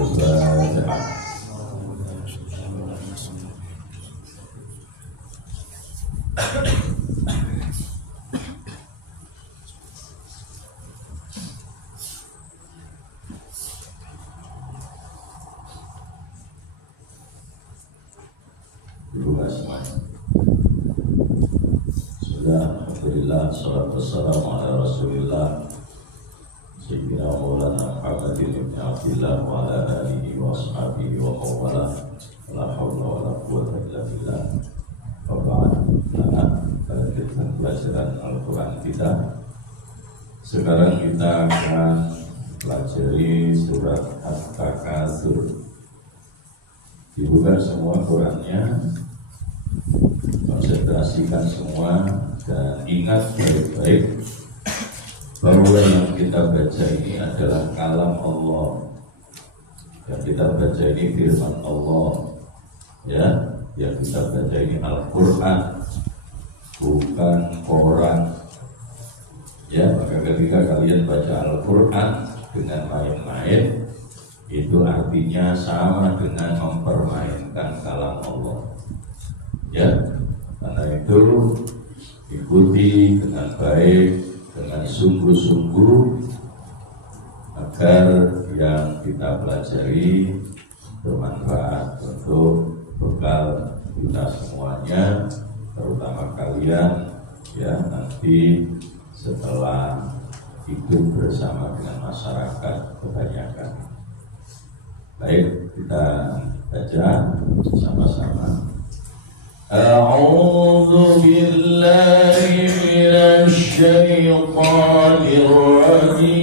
Al-Fatihah. Alhamdulillah, salatu wassalamu ala rasulillah Sayyidina Maulana Muhammadin ibn Abdillah wa ala alihi wa ashabihi wa qawwala la hawla wa la quwwata illa billah. Wa ba'd. Kita pelajaran Al-Quran kita. Sekarang kita akan pelajari surat At-Takatsur. Dibuka semua Qurannya, konsentrasikan semua dan ingat baik-baik bahwa yang kita baca ini adalah kalam Allah. Yang kita baca ini firman Allah, ya. Yang kita baca ini Al-Quran, bukan Quran. Ya, maka ketika kalian baca Al-Quran dengan main-main, itu artinya sama dengan mempermainkan kalam Allah. Ya, karena itu ikuti dengan baik, dengan sungguh-sungguh agar yang kita pelajari bermanfaat untuk bekal kita semuanya, terutama kalian ya nanti setelah hidup bersama dengan masyarakat kebanyakan. Baik, kita baca sama-sama. A'udzu billahi minasy syaithanir rajim.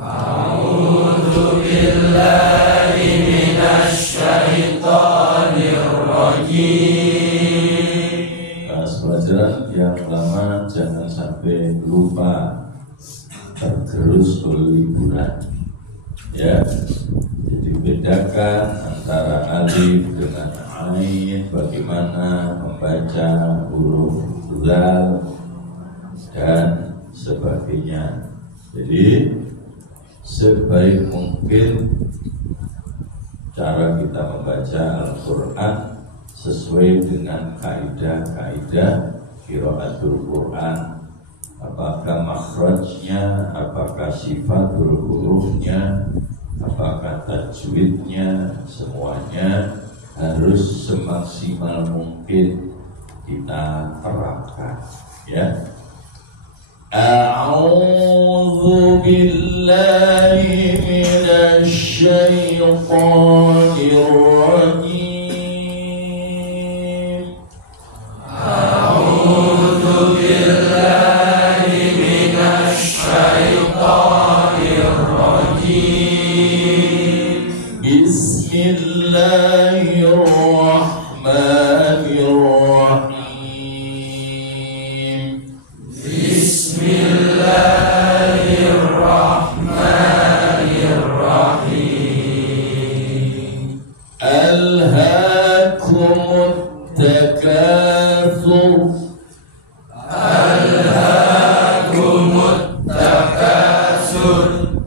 A'udzu billahi minasy syaithanir rajim. Pelajaran yang lama jangan sampai lupa, tergerus oleh liburan. Ya, jadi bedakan antara alif dengan ain, bagaimana membaca huruf zal dan sebagainya. Jadi sebaik mungkin cara kita membaca Al-Quran sesuai dengan kaidah-kaidah qiraatul Quran. Apakah makhrajnya, apakah sifatul hurufnya, apakah tajwidnya, semuanya harus semaksimal mungkin kita terapkan, ya. A'udzu billahi minasy syaithanir rajim. A'udzu billahi Bismillahirrahmanirrahim. Bismillahirrahmanirrahim. Alhaakumut takatsur. Alhaakumut takatsur.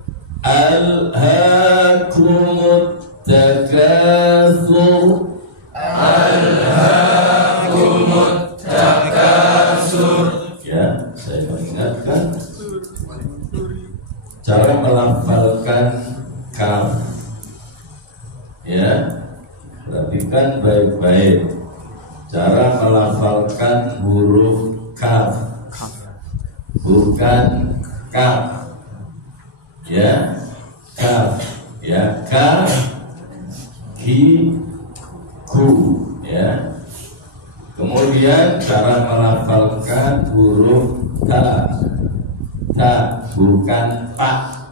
Alhaakumut takatsur. Alhaakumut takatsur. Ya, saya mengingatkan cara melafalkan kaf. Ya, perhatikan baik-baik cara melafalkan huruf kaf, bukan kaf. Ya, kaf. Ya, kaf, ki, ku. Ya. Kemudian cara melafalkan huruf ta. Ta, bukan ta.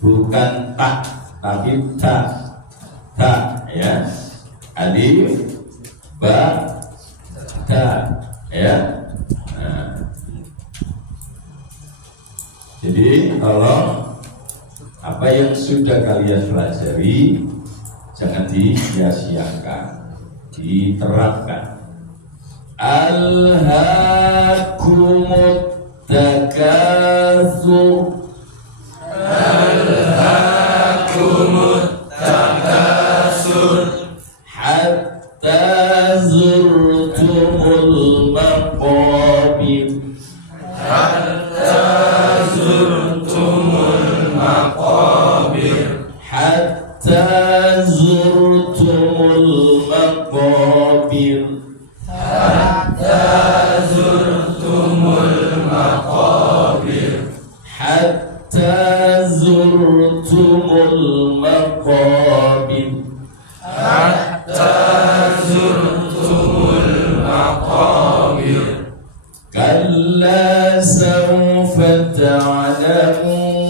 Bukan ta, tapi ta. Ta, ya. Alif, ba, ta, ya. Nah. Jadi tolong apa yang sudah kalian pelajari jangan disia-siakan, diterapkan. Alhaakumut takatsur. hatta zurtumul maqabir kalla sawfa ta'lamun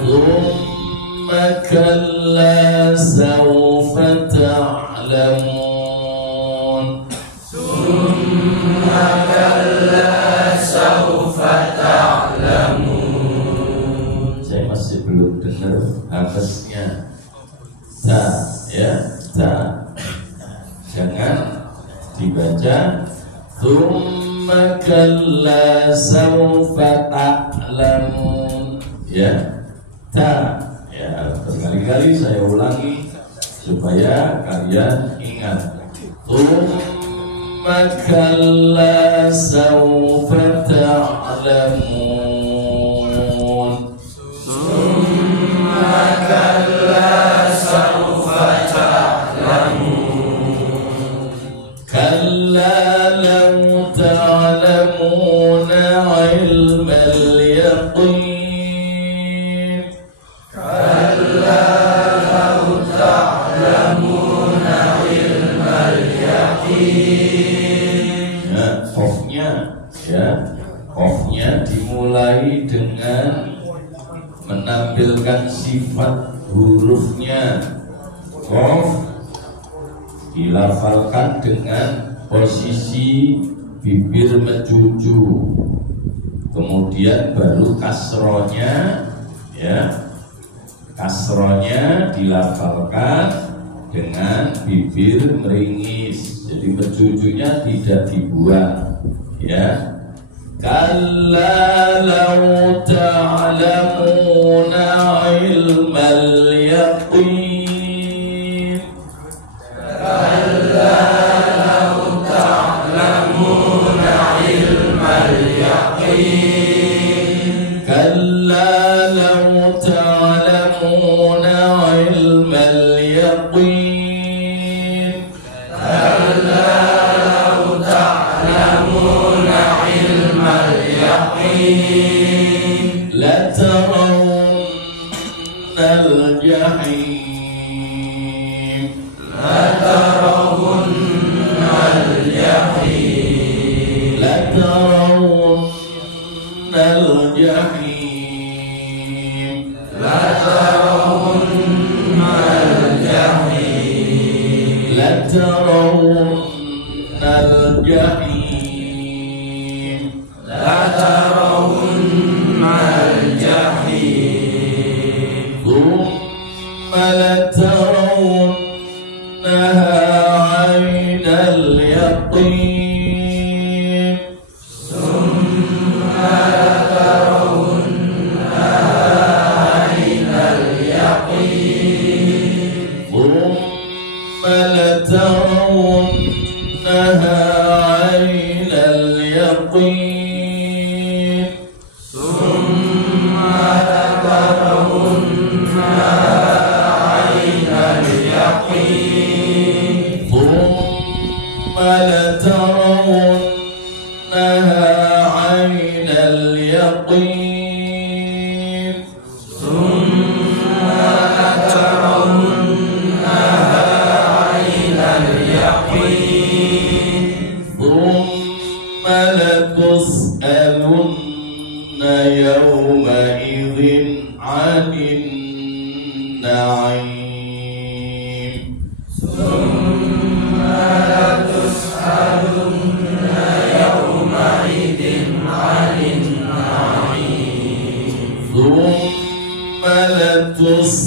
thumma kalla sawfa ta'lamun thumma kalla sawfa ta'lamun saya masih belum dengar habisnya ta ya ta jangan dibaca thumma kalla sawfa ta'lamun ya ta ya berkali-kali saya ulangi supaya kalian ingat thumma kalla sawfa ta'lamun kalla law ta'lamuna 'ilmal yaqin Qafnya dimulai dengan menampilkan sifat hurufnya. Qaf dilafalkan dengan posisi bibir mencucu, kemudian baru kasronya ya, kasronya dilafalkan dengan bibir meringis, jadi mencucunya tidak dibuang ya. Kalla law ta'lamuna 'ilmal yaqin kalla law ta'lamuna 'ilmal yaqin kalla law ta'lamuna 'ilmal yaqin kalla law ta'lamuna لترون الجحيم لترون الجحيم لترون الجحيم لترون الجحيم لترون الجحيم لترون الجحيم ثم لترونها عين اليقين ثم لترونها عين اليقين ثم لترونها عين اليقين ثم لترونها عين اليقين ثم لترونها عين اليقين ثم لترونها عين اليقين ثم لتسألن يومئذ عن النعيم ثم لتسألن يومئذ عن النعيم ثم لتسألن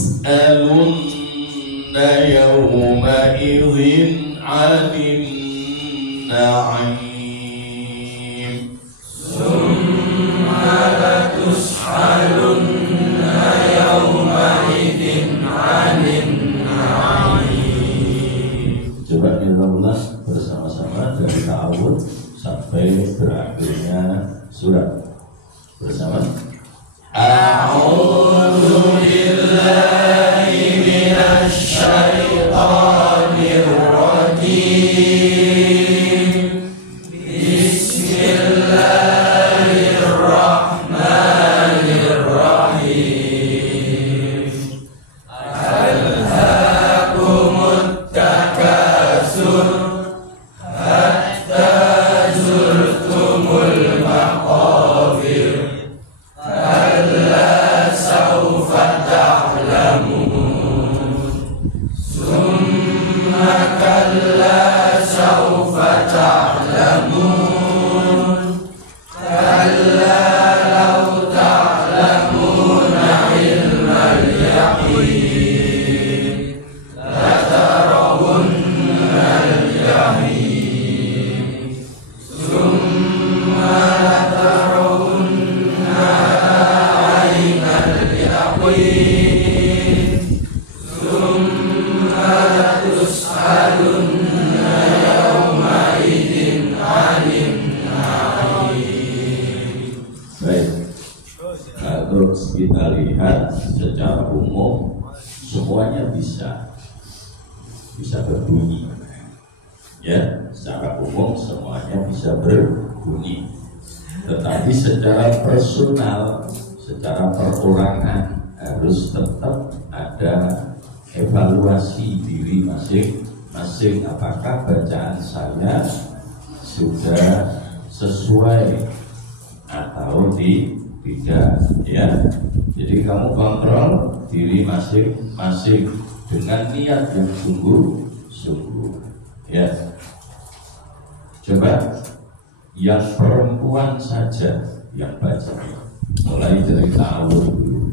يومئذ عن النعيم ثم لتسألن يومئذ عن النعيم. Coba kita bersama-sama dari ta'awud sampai berakhirnya surat bersama. A'udzu billahi minasy syaithanir rajim. Bismillahirrahmanirrahim. Alhaakumut takasur hatta zurtumul maqabir. Kalla sawfa ta'lamun. Summa kalla sawfa ta'lamun. Kalla law ta'lamuna ilmal yaqin latarawunnal jahim. Summa latarawunna aynal yaqin. Summa latus'alunna yawma idin 'anil na'im. Baik, terus kita lihat secara umum semuanya bisa berbunyi, ya. Secara umum semuanya bisa berbunyi, tetapi secara personal, secara perorangan harus tetap ada evaluasi diri masing-masing. Apakah bacaan saya sudah sesuai atau tidak, ya. Jadi kamu kontrol diri masing-masing dengan niat yang sungguh-sungguh, ya. Coba yang perempuan saja yang baca, mulai dari ta'awudz dulu.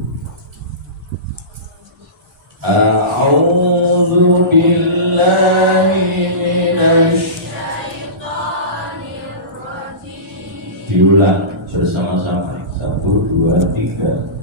A'udzu billahi minasy syaithanir rajim. Diulang bersama-sama. 1, 2, 3.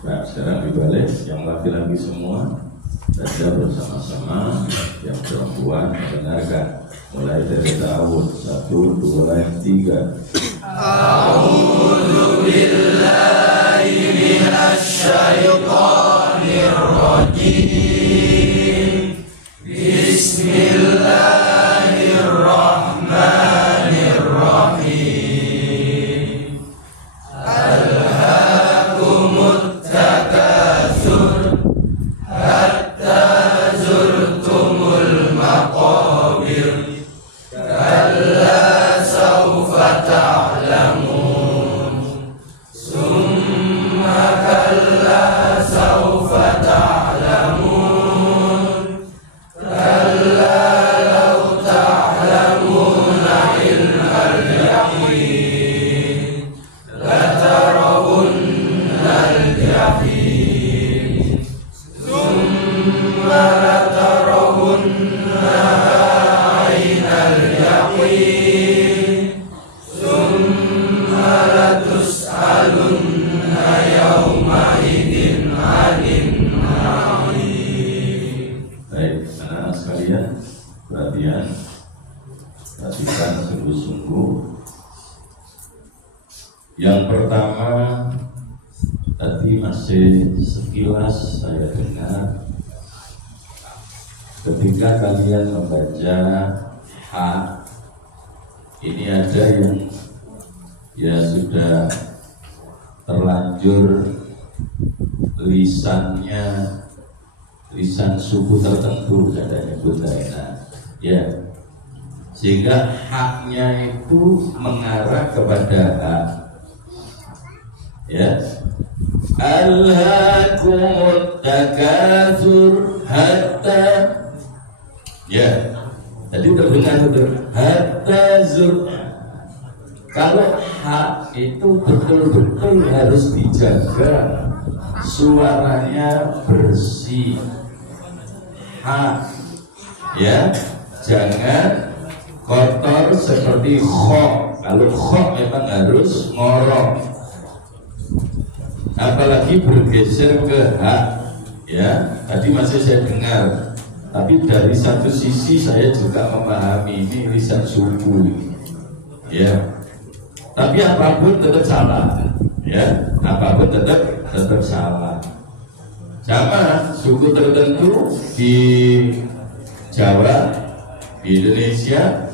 Nah, sekarang dibalik, yang laki-laki semua baca bersama-sama, yang perempuan mendengarkan. Mulai dari ta'awudz. 1, 2, 3. A'udzu billahi minasy syaithanir rajim. Bismillahirrahmanirrahim. Alhaakumut takasur hatta zurtumul maqabir. Kalla sawfa ta'lamun. Summa kalla sawfa ta'lamun. Kalla law masih sekilas saya dengar ketika kalian membaca ha, ini ada yang ya sudah terlanjur lisan suku tertentu, saya nyebut ya, sehingga haknya itu mengarah kepada hak, ya. Alhaakumut takatsur hatta, ya. Tadi terdengar itu hatta zur. Kalau hak itu betul-betul harus dijaga, suaranya bersih. Hak, ya, jangan kotor seperti kho. Kalau kho memang harus ngorok. Apalagi bergeser ke hak, ya. Tadi masih saya dengar, tapi dari satu sisi saya juga memahami ini lisan suku, ya. Tapi apapun tetap salah, ya. Apapun tetap salah. Sama suku tertentu di Jawa, di Indonesia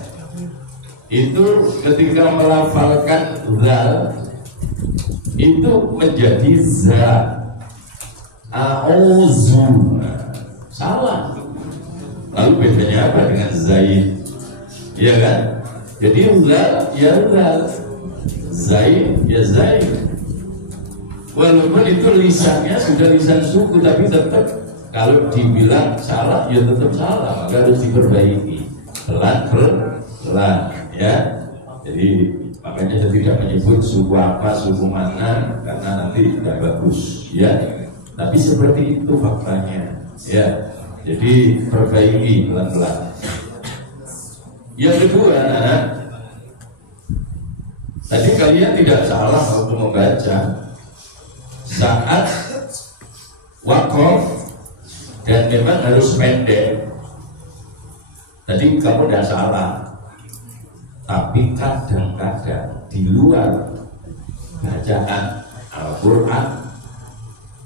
itu ketika melafalkan zal itu menjadi za, auzu, salah. Lalu bedanya apa dengan zaid? Iya kan? Jadi zal ya zal, zaid ya zaid. Walaupun itu lisannya sudah lisan suku, tapi tetap kalau dibilang salah ya tetap salah, maka harus diperbaiki pelan-pelan, ya. Jadi makanya saya tidak menyebut suku apa, suku mana, karena nanti tidak bagus, ya. Tapi seperti itu faktanya, ya. Jadi perbaiki pelan-pelan. Yang kedua, tadi kalian tidak salah waktu membaca saat waqaf dan memang harus pendek. Tadi kamu tidak salah. Tapi kadang-kadang di luar bacaan Al-Quran,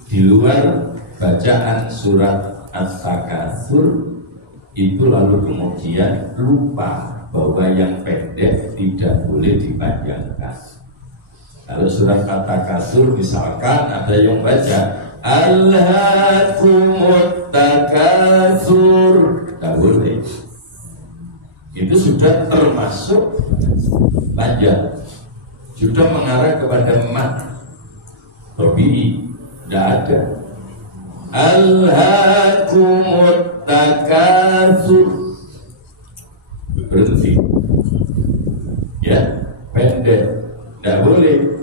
di luar bacaan surat At-Takatsur, itu lalu kemudian lupa bahwa yang pendek tidak boleh dipanjangkan. Kalau surat At-Takatsur misalkan ada yang baca Alhaakumut takatsur, tidak boleh. Itu sudah termasuk panjang, sudah mengarah kepada mat tabii, tidak ada. Alhaakumut takatsur, berhenti, ya, pendek, tidak boleh.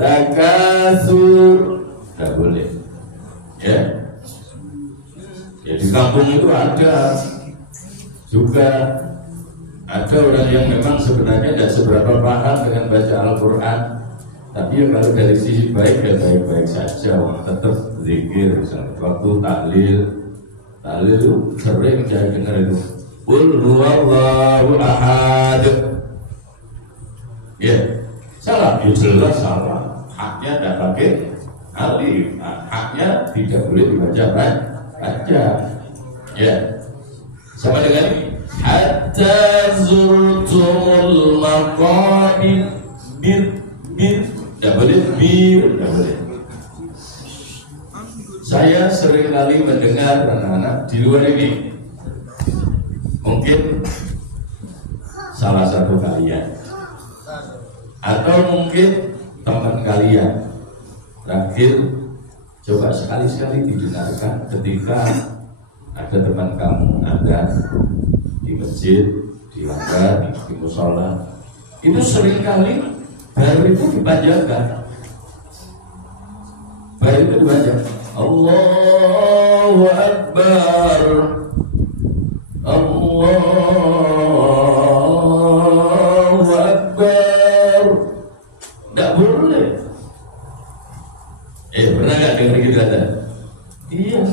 Takatsur, tidak boleh, ya. Ya di kampung itu ada juga. Ada orang yang memang sebenarnya tidak seberapa paham dengan baca Al-Quran, tapi ya kalau dari sisi baik ya baik-baik saja, tetap zikir. Waktu tahlil itu sering saya dengar itu Qul huwallahu ahad. Ya, salah, ya jelas salah. Haknya tidak pakai alif, haknya tidak boleh dibaca baca. Ya, sama dengan ini. Hatta zurtumul maqabir, bir, tidak boleh bir, tidak boleh. Saya sering kali mendengar anak-anak di luar ini, mungkin salah satu kalian, atau mungkin teman kalian, terakhir coba sekali-sekali didengarkan ketika ada teman kamu ada di masjid, di langgar, di musola, itu seringkali baru itu dipanjangkan, baru itu dipanjang. Allahu Akbar, Allahu Akbar, tidak boleh. Pernah nggak dengar gitu ada? Iya.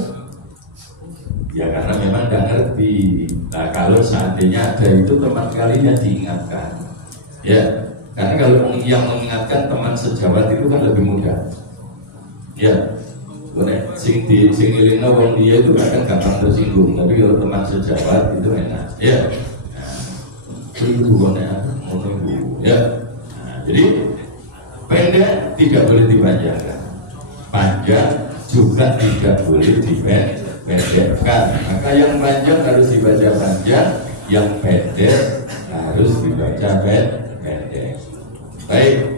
Ya karena memang nggak ngerti. Nah kalau seandainya ada itu teman kalian diingatkan, ya. Karena kalau yang mengingatkan teman sejawat itu kan lebih mudah, ya. sing ngelingno wong dia itu kadang gampang tersinggung, tapi kalau teman sejawat itu enak. Ya. Itu ya. Nah, jadi pendek tidak boleh dipanjangkan, panjang juga tidak boleh dipendekkan. Maka yang panjang harus dibaca panjang, yang pendek harus dibaca pendek. Baik,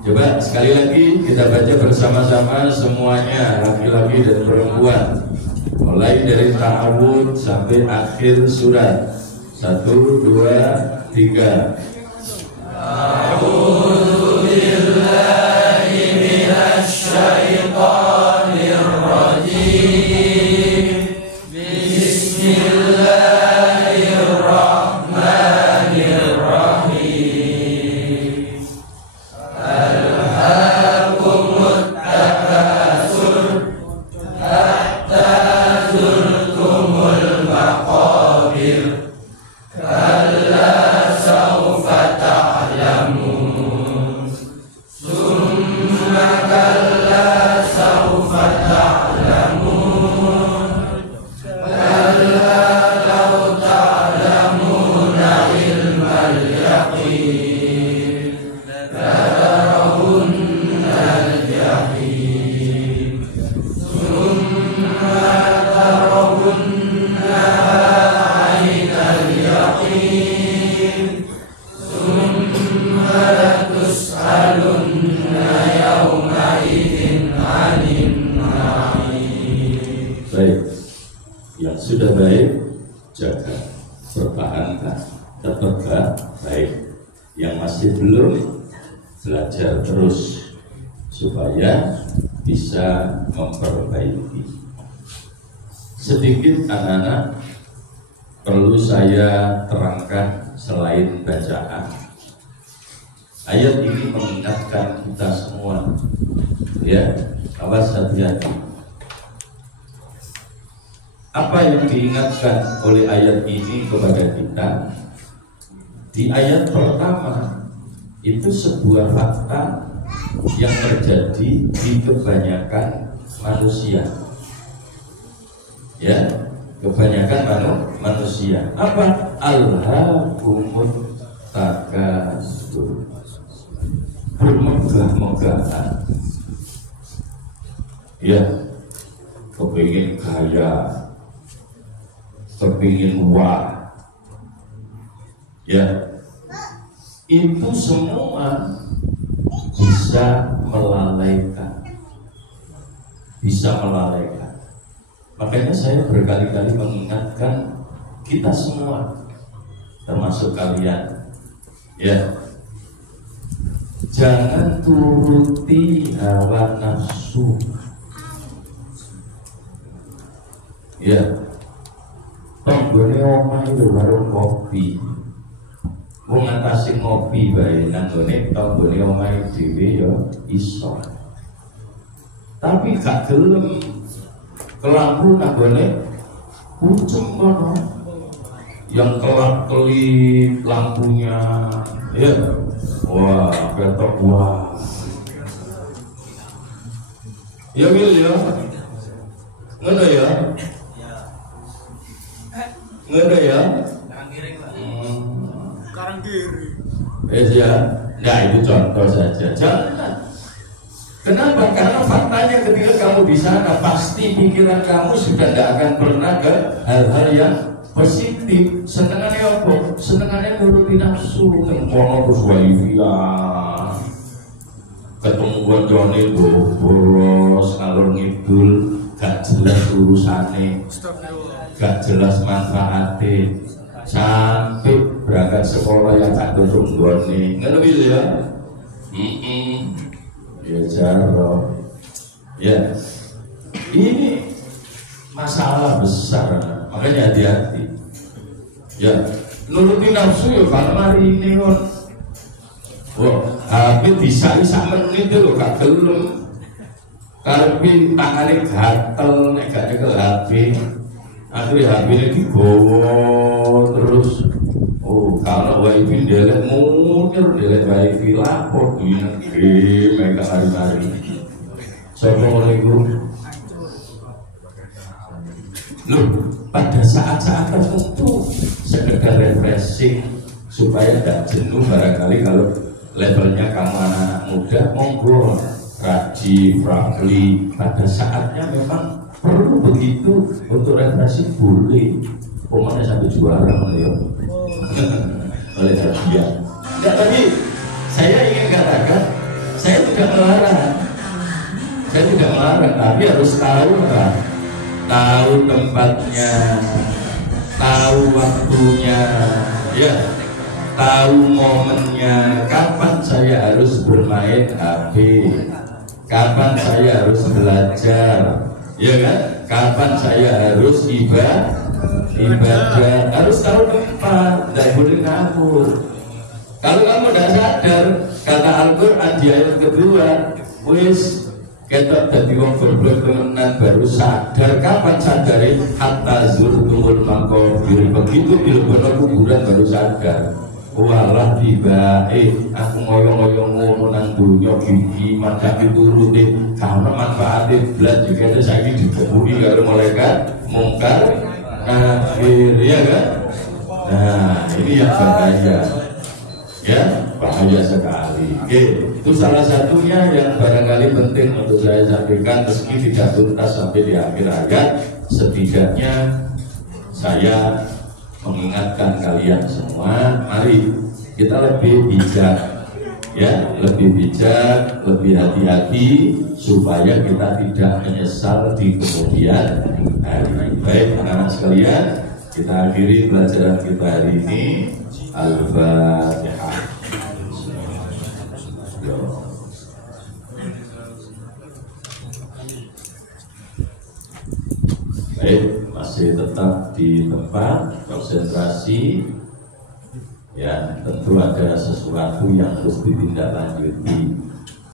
coba sekali lagi kita baca bersama-sama semuanya, laki-laki dan perempuan, mulai dari ta'awud sampai akhir surat. 1, 2, 3. A'udzu billahi minasy syaithanir rajim. Bismillahirrahmanirrahim. Alhaakumut takatsur hatta zurtumul maqabir. Kalla sawfa ta'lamun, summa kalla sawfa ta'lamun, kalla law ta'lamuna ilmal yaqin, latarawunnal jahim, summa tarawunnaha aynal yaqin, summa latus'alunna yawma'idin 'anil na'im. Baik, yang sudah baik jaga, pertahankan, tetap baik. Yang masih belum, belajar terus supaya bisa memperbaiki. Sedikit anak-anak perlu saya terangkan selain bacaan. Ayat ini mengingatkan kita semua, ya, awas hati-hati. Apa yang diingatkan oleh ayat ini kepada kita? Di ayat pertama itu sebuah fakta yang terjadi di kebanyakan manusia, ya, kebanyakan manusia. Apa? Alhaakumut takatsur, bermegah-megahan, ya, kepingin kaya, kepingin wah, ya, itu semua bisa melalaikan, Makanya saya berkali-kali mengingatkan kita semua, termasuk kalian, ya, jangan turuti hawa nafsu, ya. Tonggone omah itu baru kopi, mau ngatasi ngopi bae nanggone tonggone omah dhewe ya iso, tapi gak gelem kelambu nanggone pucung kono yang kelap-kelip lampunya, ya, wah ketok, wah, ya Wil, ya ngono ya, ngono ya, karang kiri, ya, nah itu contoh saja. Jangan. Kenapa? Karena faktanya ketika kamu di sana pasti pikiran kamu sudah tidak akan pernah ke hal-hal yang positif. Senengannya apa? Senengannya nuruti nafsu. Kono terus waifia, ketemu boncone boros ngalor ngidul, gak jelas urusane, gak jelas manfaatnya, sampai berangkat sekolah yang tak tutup gone, ngerti ya? Ya jaro, ya, ini masalah besar, makanya hati-hati. Ya, nuruti nafsu ya kalau hari ini kan, wah, HP bisa menit itu gak gelem, karena tangannya gatel, gak nyekel HP, akhirnya HP ini dibawa terus. Oh, kalau wifi delek munir, delek wifi lapor, ini mereka hari-hari. Assalamualaikum. Loh, pada saat-saat tertentu sekedar refreshing supaya tidak jenuh. Barangkali kalau levelnya kamu anak muda, monggo Raji, Rafli, pada saatnya memang perlu begitu untuk refreshing boleh. Pokoknya sampai juara ya. Oleh hadiah. Enggak, tapi saya ingin katakan, saya tidak melarang. Saya tidak melarang, tapi harus tahu lah. Tahu tempatnya, tahu waktunya, ya, tahu momennya. Kapan saya harus bermain HP, kapan saya harus belajar, ya kan? Kapan saya harus ibadah, harus tahu tempat, tidak boleh ngawur. Kalau kamu tidak sadar, kata Al-Quran di ayat kedua, wis ketok dadi wong goblok temenan baru sadar. Kapan sadare? Hatta zurtumul maqabir, begitu bila kuburan baru sadar. Walah tiba aku ngoyong-ngoyong ngono nang dunya gigi macam diturute karena manfaate blas juga ada saiki dikebuli karo malaikat mungkar nakir, ya kan? Nah, ini yang bahaya. Ya, bahaya sekali. Oke, itu salah satunya yang barangkali penting untuk saya sampaikan, meski tidak tuntas sampai di akhir ayat. Setidaknya saya mengingatkan kalian semua, mari kita lebih bijak, ya, lebih bijak, lebih hati-hati supaya kita tidak menyesal di kemudian hari. Baik anak-anak sekalian, kita akhiri pelajaran kita hari ini. Al-Fatihah. Baik, masih tetap di tempat konsentrasi. Ya, tentu ada sesuatu yang harus ditindaklanjuti.